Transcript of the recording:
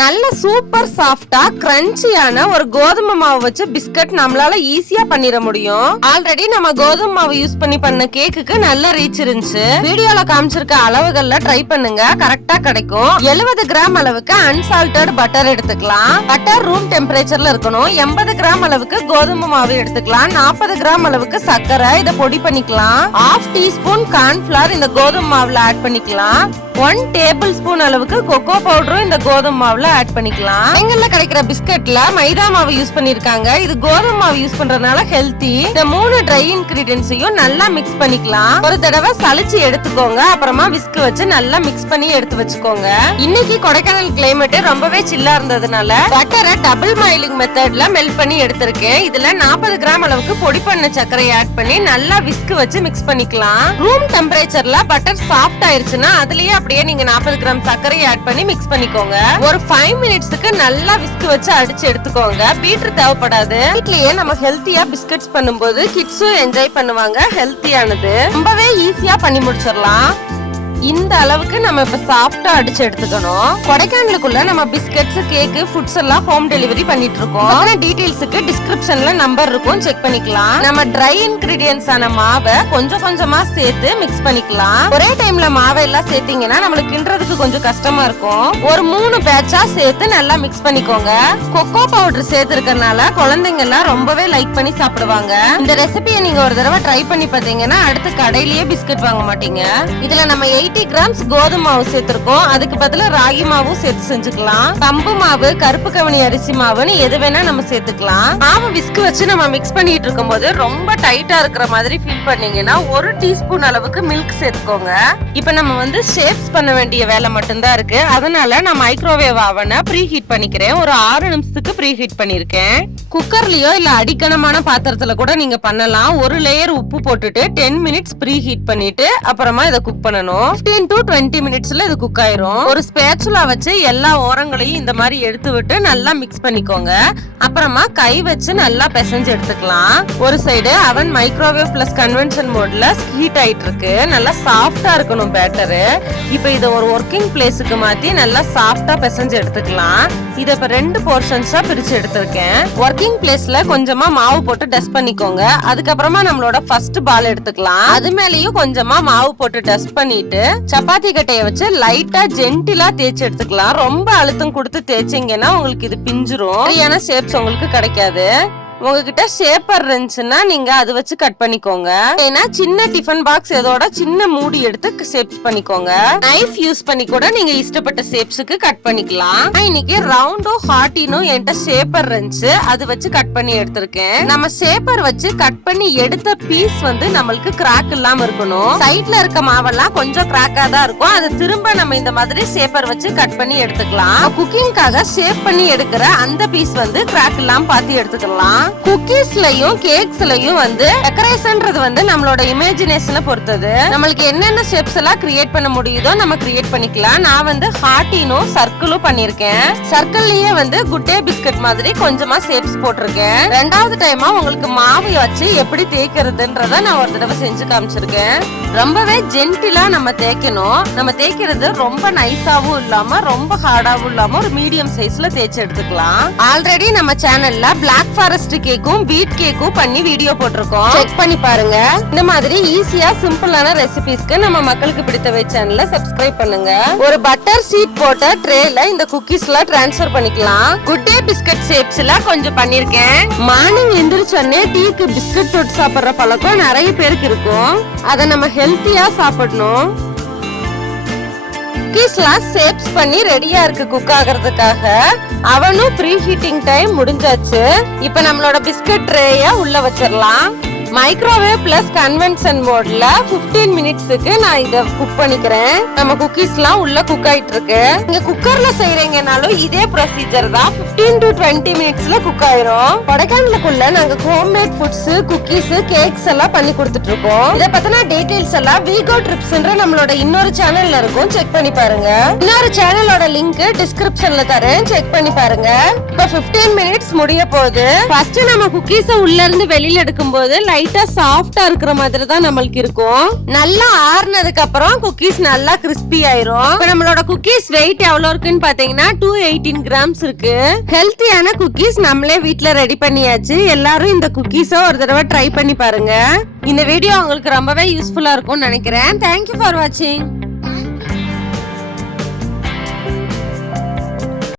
நல்ல சூப்பர் சாஃப்டா கிரன்ச்சியான ஒரு கோதுமை மாவு வச்சு பிஸ்கட் நம்மளால ஈஸியா பண்ணிட முடியும். ஆல்ரெடி நம்ம கோதுமை மாவு யூஸ் பண்ணி பண்ண கேக்குக்கு நல்ல ரீச் இருந்துச்சு. வீடியோல காமிச்சிருக்க அளவுகள்ல ட்ரை பண்ணுங்க. கரெக்டா கிடைக்கும். 70 கிராம் அளவுக்கு அன்சால்டட் பட்டர் எடுத்துக்கலாம். பட்டர் ரூம் டெம்பரேச்சர்ல இருக்கணும். 80 கிராம் அளவுக்கு கோதுமை மாவு எடுத்துக்கலாம். 40 கிராம் அளவுக்கு சர்க்கரை இதை பொடி பண்ணிக்கலாம். ஹாஃப் டீஸ்பூன் கார்ன்ஃபிளவர் இந்த கோதுமை மாவுல ஆட் பண்ணிக்கலாம். ஒன் டேபிள் ஸ்பூன் அளவுக்கு கொக்கோ பவுடரும் இந்த கோதுமை மாவுல ஆட் பண்ணிக்கலாம். எங்கல்ல கிடைக்கிற பிஸ்கட்ல மைதா மாவு யூஸ் பண்ணிருக்காங்க. இது கோதுமை மாவு யூஸ் பண்றதுனால ஹெல்த்தி இந்த மூணு ட்ரை இன்கிரீடியன்ஸையும் நல்லா மிக்ஸ் பண்ணிக்கலாம். ஒரு தடவை சளிச்சு எடுத்துக்கோங்க. அப்புறமா விஸ்க் வச்சு நல்லா மிக்ஸ் பண்ணி எடுத்து வச்சுக்கோங்க. இன்னைக்கு கொடைக்கானல் கிளைமேட் ரொம்பவே சில்லா இருந்ததுனால பட்டரை டபுள் மைலிங் மெத்தட்ல மெல்ட் பண்ணி எடுத்திருக்கேன். இதுல 40 கிராம் அளவுக்கு பொடி பண்ண சர்க்கரை ஆட் பண்ணி நல்லா விஸ்க் வச்சு மிக்ஸ் பண்ணிக்கலாம். ரூம் டெம்பரேச்சர்ல பட்டர் சாஃப்ட் ஆயிருச்சுன்னா அதுலயே அப்படியே நீங்க 40 கிராம் சர்க்கரை ஆட் பண்ணி மிக்ஸ் பண்ணிக்கோங்க. ஒரு ஃபைவ் மினிட்ஸ்க்கு நல்லா விஸ்க் வச்சு அடிச்சு எடுத்துக்கோங்க. பீட்ரு தேவைப்படாது. வீட்லயே நம்ம ஹெல்த்தியா பிஸ்கட்ஸ் பண்ணும்போது கிட்ஸும் என்ஜாய் பண்ணுவாங்க ஹெல்த்தியானது ரொம்பவே ஈஸியா பண்ணி முடிச்சிடலாம். இந்த அளவுக்கு நம்ம இப்ப சாஃப்டா அடிச்சு எடுத்துக்கணும். கொடைக்கானலுக்குள்ள நம்ம பிஸ்கட்ஸ் கேக்கு ஃபுட்ஸ் எல்லாம் ஹோம் டெலிவரி பண்ணிட்டு இருக்கோம் டீடைல்ஸுக்கு டிஸ்கிரிப்ஷன்ல நம்பர் இருக்கும். செக் பண்ணிக்கலாம். நம்ம ட்ரை இன்கிரீடியன்ஸ் ஆன மாவை கொஞ்சம் கொஞ்சமா சேர்த்து மிக்ஸ் பண்ணிக்கலாம். ஒரே டைம்ல மாவை எல்லாம் சேர்த்தீங்கன்னா நம்மளுக்கு கிண்டுறதுக்கு கொஞ்சம் கஷ்டமா இருக்கும். ஒரு மூணு பேட்சா சேர்த்து நல்லா மிக்ஸ் பண்ணிக்கோங்க. கொக்கோ பவுடர் சேர்த்துருக்கறனால குழந்தைங்க எல்லாம் ரொம்பவே லைக் பண்ணி சாப்பிடுவாங்க. இந்த ரெசிபியை நீங்க ஒரு தடவை ட்ரை பண்ணி பார்த்தீங்கன்னா அடுத்து கடையிலேயே பிஸ்கட் வாங்க மாட்டீங்க. இதுல நம்ம எயிட்டி கிராம்ஸ் கோதுமை மாவு சேர்த்திருக்கோம். அதுக்கு பதிலாக ராகி மாவும் சேர்த்து செஞ்சுக்கலாம். கம்பு மாவு கருப்பு கவனி அரிசி மாவுன்னு எது வேணா நம்ம சேர்த்துக்கலாம். மாவு விஸ்க் வச்சு நம்ம மிக்ஸ் பண்ணிட்டு இருக்கும்போது ரொம்ப டைட்டா இருக்கிற மாதிரி ஃபீல் பண்ணீங்கன்னா ஒரு டீஸ்பூன் அளவுக்கு மில்க் சேர்த்துக்கோங்க. இப்போ நம்ம வந்து ஷேப்ஸ் பண்ண வேண்டிய வேலை மட்டும்தான் இருக்கு. அதனால நான் மைக்ரோவேவ் ஆவனை ப்ரீ ஹீட் பண்ணிக்கிறேன். ஒரு ஆறு நிமிஷத்துக்கு ப்ரீ ஹீட் பண்ணிருக்கேன் குக்கர்லயோ இல்ல அடிக்கணமான பாத்திரத்துல கூட நீங்க பண்ணலாம். ஒரு லேயர் உப்பு போட்டுட்டு டென் மினிட்ஸ் ப்ரீ ஹீட் பண்ணிட்டு அப்புறமா இதை குக் பண்ணணும். 15 டு டுவெண்ட்டி மினிட்ஸ்ல இது குக் ஆயிரும். ஒரு ஸ்பேச்சுலா வச்சு எல்லா ஓரங்களையும் இந்த மாதிரி எடுத்து விட்டு நல்லா மிக்ஸ் பண்ணிக்கோங்க. அப்புறமா கை வச்சு நல்லா பிசைஞ்சு எடுத்துக்கலாம். ஒரு சைடு அவன் மைக்ரோவேவ் பிளஸ் கன்வென்ஷன் மோட்ல ஹீட் ஆயிட்டு இருக்கு. நல்லா சாஃப்டா இருக்கணும் பேட்டரு இப்போ இதை ஒரு ஒர்க்கிங் பிளேஸுக்கு மாத்தி நல்லா சாஃப்டா பிசைஞ்சு எடுத்துக்கலாம். இதை இப்ப ரெண்டு போர்ஷன்ஸா பிரிச்சு எடுத்திருக்கேன். ஒர்க்கிங் பிளேஸ்ல கொஞ்சமா மாவு போட்டு டஸ்ட் பண்ணிக்கோங்க. அதுக்கப்புறமா நம்மளோட ஃபர்ஸ்ட் பால் எடுத்துக்கலாம். அது மேலயும் கொஞ்சமா மாவு போட்டு டஸ்ட் பண்ணிட்டு சப்பாத்தி கட்டைய வச்சு லைட்டா ஜென்டிலா தேய்ச்சி எடுத்துக்கலாம். ரொம்ப அழுத்தம் கொடுத்து தேய்ச்சிங்கன்னா உங்களுக்கு இது பிஞ்சிரும். சரியான ஷேப்ஸ் உங்களுக்கு கிடைக்காது. உங்ககிட்ட ஷேப்பர் இருந்துச்சுன்னா நீங்க அது வச்சு கட் பண்ணிக்கோங்க. ஏன்னா சின்ன டிஃபன் பாக்ஸ் இதோட சின்ன மூடி எடுத்து ஷேப்ஸ் பண்ணிக்கோங்க. நைஃப் யூஸ் பண்ணி கூட நீங்க இஷ்டப்பட்ட ஷேப்ஸுக்கு கட் பண்ணிக்கலாம். இன்னைக்கு ரவுண்டும் ஹார்டினோ என்கிட்ட ஷேப்பர் இருந்துச்சு அது வச்சு கட் பண்ணி எடுத்திருக்கேன். நம்ம ஷேப்பர் வச்சு கட் பண்ணி எடுத்த பீஸ் வந்து நம்மளுக்கு கிராக் இல்லாம இருக்கணும். சைட்ல இருக்க மாவெல்லாம் கொஞ்சம் கிராக்கா தான் இருக்கும். அது திரும்ப நம்ம இந்த மாதிரி ஷேப்பர் வச்சு கட் பண்ணி எடுத்துக்கலாம். குக்கிங்காக ஷேப் பண்ணி எடுக்கிற அந்த பீஸ் வந்து கிராக் இல்லாம பார்த்து எடுத்துக்கலாம். குக்கீஸ்லயும் கேக்ஸ்லயும் வந்து டெக்கரேஷன்ன்றது வந்து நம்மளோட இமேஜினேஷனை பொறுத்தது. நம்மளுக்கு என்னென்ன ஷேப்ஸ் எல்லாம் கிரியேட் பண்ண முடியுதோ நம்ம கிரியேட் பண்ணிக்கலாம். நான் வந்து ஹார்ட்டினும் சர்க்கிளும் பண்ணிருக்கேன் சர்க்கிள்லயே வந்து குட்டே பிஸ்கட் மாதிரி கொஞ்சமா ஷேப்ஸ் போட்டிருக்கேன். ரெண்டாவது டைமா உங்களுக்கு மாவு வச்சு எப்படி தேய்க்கிறதுன்றத நான் ஒரு தடவை செஞ்சு காமிச்சிருக்கேன். ரொம்பவே ஜென்டிலா நம்ம தேய்க்கணும். நம்ம தேய்க்கிறது ரொம்ப நைஸாவும் இல்லாம ரொம்ப ஹார்டாவும் இல்லாம ஒரு மீடியம் சைஸ்ல தேய்ச்சி எடுத்துக்கலாம். ஆல்ரெடி நம்ம சேனல்ல பிளாக் ஃபாரஸ்ட் கேக்கும் பீட் கேக்கும் பண்ணி வீடியோ போட்டிருக்கோம். செக் பண்ணி பாருங்க. இந்த மாதிரி ஈஸியா சிம்பிளான ரெசிபிஸ்க்கு நம்ம மக்களுக்கு பிடித்தவை சேனல்ல சப்ஸ்கிரைப் பண்ணுங்க. ஒரு பட்டர் சீட் போட்ட ட்ரேல இந்த குக்கீஸ் எல்லாம் டிரான்ஸ்ஃபர் பண்ணிக்கலாம். குட் டே பிஸ்கட் ஷேப்ஸ்ல கொஞ்சம் பண்ணிருக்கேன். மார்னிங் எந்திரிச்சோடனே டீக்கு பிஸ்கட் தொட்டு சாப்பிடுற பழக்கம் நிறைய பேருக்கு இருக்கும். அதை நம்ம ஹெல்த்தியா சாப்பிடணும். குக்கீஸ்லாம் ஷேப்ஸ் பண்ணி ரெடியா இருக்கு குக் ஆகிறதுக்காக. அவனும் ப்ரீ ஹீட்டிங் டைம் முடிஞ்சாச்சு. இப்போ நம்மளோட பிஸ்கட் ட்ரேய உள்ள வச்சிடலாம். மைக்ரோவேவ் பிளஸ் கன்வென்ஷன் மோட்ல 15 மினிட்ஸுக்கு நான் இதை குக் பண்ணிக்கிறேன். நம்ம குக்கீஸ்லாம் உள்ள குக் ஆயிட்டு இருக்கு நீங்க குக்கர்ல செய்யறீங்கனாலும் இதே ப்ரொசீஜர் தான் 15 டு 20 மினிட்ஸ்ல குக் ஆயிரும். கொடைக்கானலுக்குள்ள நாங்க ஹோம்மேட் ஃபுட்ஸ் குக்கீஸ் கேக்ஸ் எல்லாம் பண்ணி கொடுத்துட்டு இருக்கோம் இதை பத்தின டீடைல்ஸ் எல்லாம் வீகோ ட்ரிப்ஸ்ன்ற நம்மளோட இன்னொரு சேனல்ல இருக்கும். செக் பண்ணி பாருங்க. இன்னொரு சேனலோட லிங்க் டிஸ்கிரிப்ஷன்ல தரேன். செக் பண்ணி பாருங்க. இப்ப 15 மினிட்ஸ் முடிய போகுது. ஃபர்ஸ்ட் நம்ம குக்கீஸ உள்ள இருந்து வெளியில எடுக்கும்போது லைட் லைட்டா சாஃப்டா இருக்கிற மாதிரி தான் நம்மளுக்கு இருக்கும். நல்லா ஆறுனதுக்கு அப்புறம் குக்கீஸ் நல்லா கிறிஸ்பி ஆயிரும். இப்ப நம்மளோட குக்கீஸ் வெயிட் எவ்வளவு இருக்குன்னு பாத்தீங்கன்னா டூ எயிட்டீன் கிராம்ஸ் இருக்கு. ஹெல்த்தியான குக்கீஸ் நம்மளே வீட்டுல ரெடி பண்ணியாச்சு. எல்லாரும் இந்த குக்கீஸ ஒரு தடவை ட்ரை பண்ணி பாருங்க. இந்த வீடியோ உங்களுக்கு ரொம்பவே யூஸ்ஃபுல்லா இருக்கும்னு நினைக்கிறேன். தேங்க்யூ ஃபார் வாட்சிங்